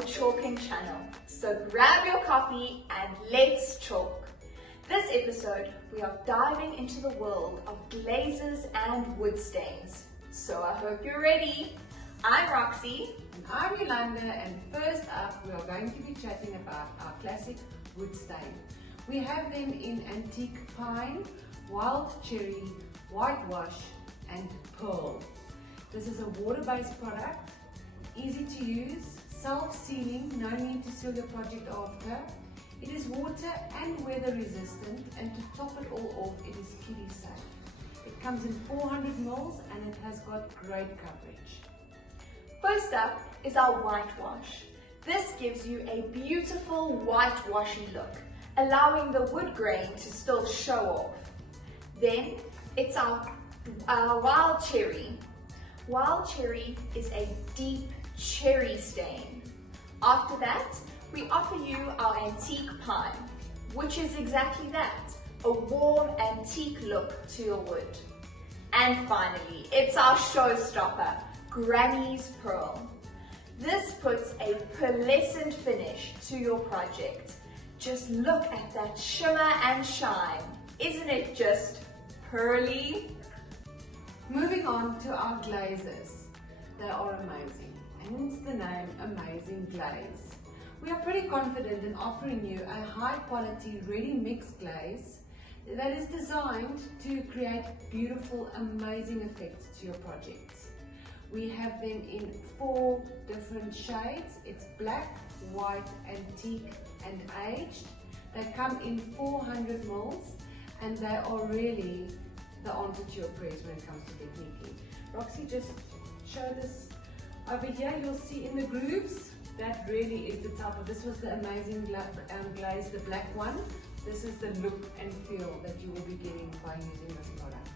the Chalking channel. So grab your coffee and let's chalk. This episode, we are diving into the world of glazes and wood stains. So I hope you're ready. I'm Roxy. And I'm Yolande, and first up we are going to be chatting about our classic wood stain. We have them in antique pine, wild cherry, whitewash and pearl. This is a water-based product, easy to use, self-sealing, no need to seal your project after. It is water and weather resistant, and to top it all off, it is kiddie safe. It comes in 400 mils and it has got great coverage. First up is our whitewash. This gives you a beautiful whitewashy look, allowing the wood grain to still show off. Then it's our wild cherry. Wild cherry is a deep cherry stain. After that, we offer you our antique pine, which is exactly that, a warm antique look to your wood. And finally, it's our showstopper, Granny's Pearl. This puts a pearlescent finish to your project. Just look at that shimmer and shine. Isn't it just pearly? Moving on to our glazes. They are amazing, and hence the name Amazing Glaze. We are pretty confident in offering you a high quality ready mixed glaze that is designed to create beautiful, amazing effects to your projects. We have them in 4 different shades. It's black, white, antique and aged. They come in 400 mils and they are really the answer to your prayers when it comes to techniquing. Roxy, just show this over here. You'll see in the grooves, that really is the type of, this was the Amazing Glaze, the black one. This is the look and feel that you will be getting by using this product.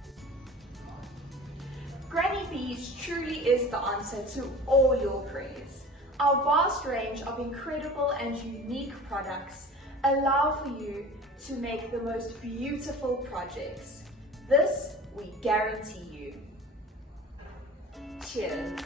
Granny Bees truly is the answer to all your prayers. Our vast range of incredible and unique products allow for you to make the most beautiful projects. This we guarantee you. Cheers.